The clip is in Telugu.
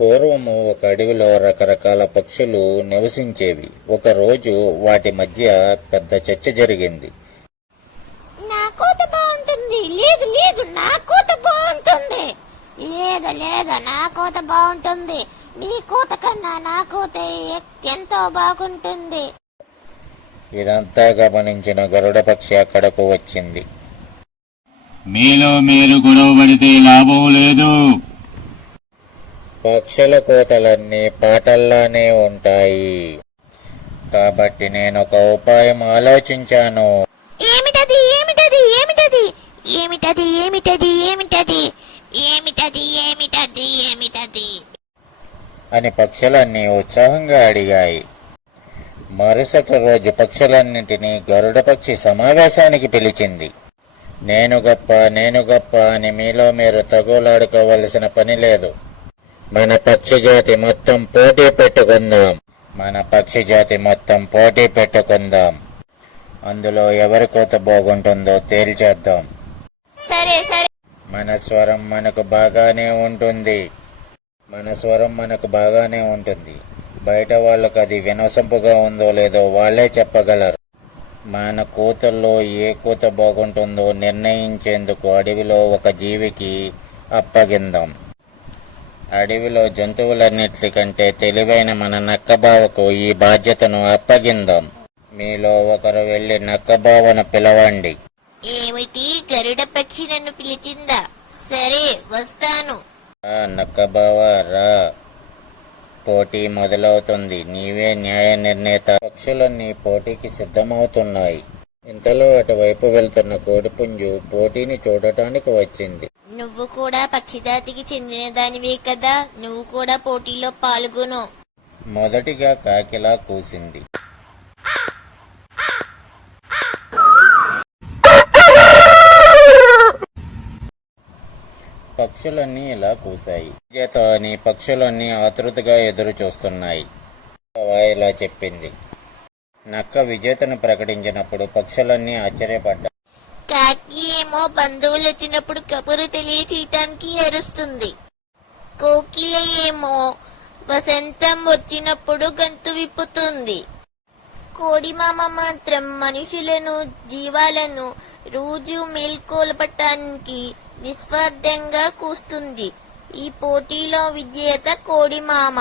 పూర్వము ఒక అడవిలో రకరకాల పక్షులు నివసించేవి. ఒకరోజు వాటి మధ్య పెద్ద చర్చ జరిగింది. నా కూత బాగుంటుంది. లేదు లేదు నా కూత బాగుంటుంది. లేదు లేదు నా కూత బాగుంటుంది. మీ కూత కన్నా నా కూత ఎంతో బాగుంటుంది. ఇదంతా గమనించిన గరుడ పక్షి అక్కడకు వచ్చింది. మీలో మీరు గొడవ పడితే లాభం లేదు. పక్షుల కోతలన్నీ పాటల్లానే ఉంటాయి. కాబట్టి నేను ఒక ఉపాయం ఆలోచించాను. ఏమిటది ఏమిటది ఏమిటది? ఏమిటది ఏమిటది ఏమిటది? ఏమిటది ఏమిటది ఏమిటది? అని పక్షులన్నీ ఉత్సాహంగా అడిగాయి. మరుసటి రోజు పక్షులన్నింటినీ గరుడ పక్షి సమావేశానికి పిలిచింది. నేను గొప్ప నేను గొప్ప అని మీలో మీరు తగులాడుకోవలసిన పని లేదు. మన పక్షి జాతి మొత్తం పోటీ పెట్టుకుందాం. మన పక్షి జాతి మొత్తం పోటీ పెట్టుకుందాం. అందులో ఎవరి కోత బాగుంటుందో తేల్చేద్దాం. సరే సరే. మన స్వరం మనకు బాగానే ఉంటుంది. మన స్వరం మనకు బాగానే ఉంటుంది. బయట వాళ్ళకు అది వినసొంపుగా ఉందో లేదో వాళ్ళే చెప్పగలరు. మన కూతల్లో ఏ కూత బాగుంటుందో నిర్ణయించేందుకు అడవిలో ఒక జీవికి అప్పగిందాం. అడవిలో జంతువులన్నిటికంటే తెలివైన మన నక్కబావకు ఈ బాధ్యతను అప్పగిందాం. మీలో ఒకరు వెళ్ళి నక్కబావను పిలవండి. ఏమిటి? గరుడ పక్షి నన్ను పిలిచిందా? సరే వస్తాను. ఆ నక్కబావ రా. పోటీ మొదలవుతుంది. నీవే న్యాయ నిర్ణేత. పక్షులన్నీ పోటీకి సిద్ధమవుతున్నాయి. ఇంతలో అటువైపు వెళ్తున్న కోడిపుంజు పోటీని చూడటానికి వచ్చింది. నువ్వు కూడా పక్షిజాతికి చెందిన దానివే కదా. నువ్వు కూడా పోటీలో పాల్గొను. మొదటిగా కాకిలా కూసింది. పక్షులన్నీ ఇలా కూశాయి చేత అని పక్షులన్నీ ఆతృతగా ఎదురు చూస్తున్నాయి. ఇలా చెప్పింది. నక్క విజేతను ప్రకటించినప్పుడు పక్షులన్నీ ఆశ్చర్యపడ్డాయి. బంధువులు వచ్చినప్పుడు కబురు తెలియచేయటానికి అరుస్తుంది. కోకిల ఏమో వసంతం వచ్చినప్పుడు గంతు విప్పుతుంది. కోడిమామ మాత్రం మనుషులను జీవాలను రోజు మేల్కొల్పటానికి నిస్వార్థంగా కూస్తుంది. ఈ పోటీలో విజేత కోడిమామ.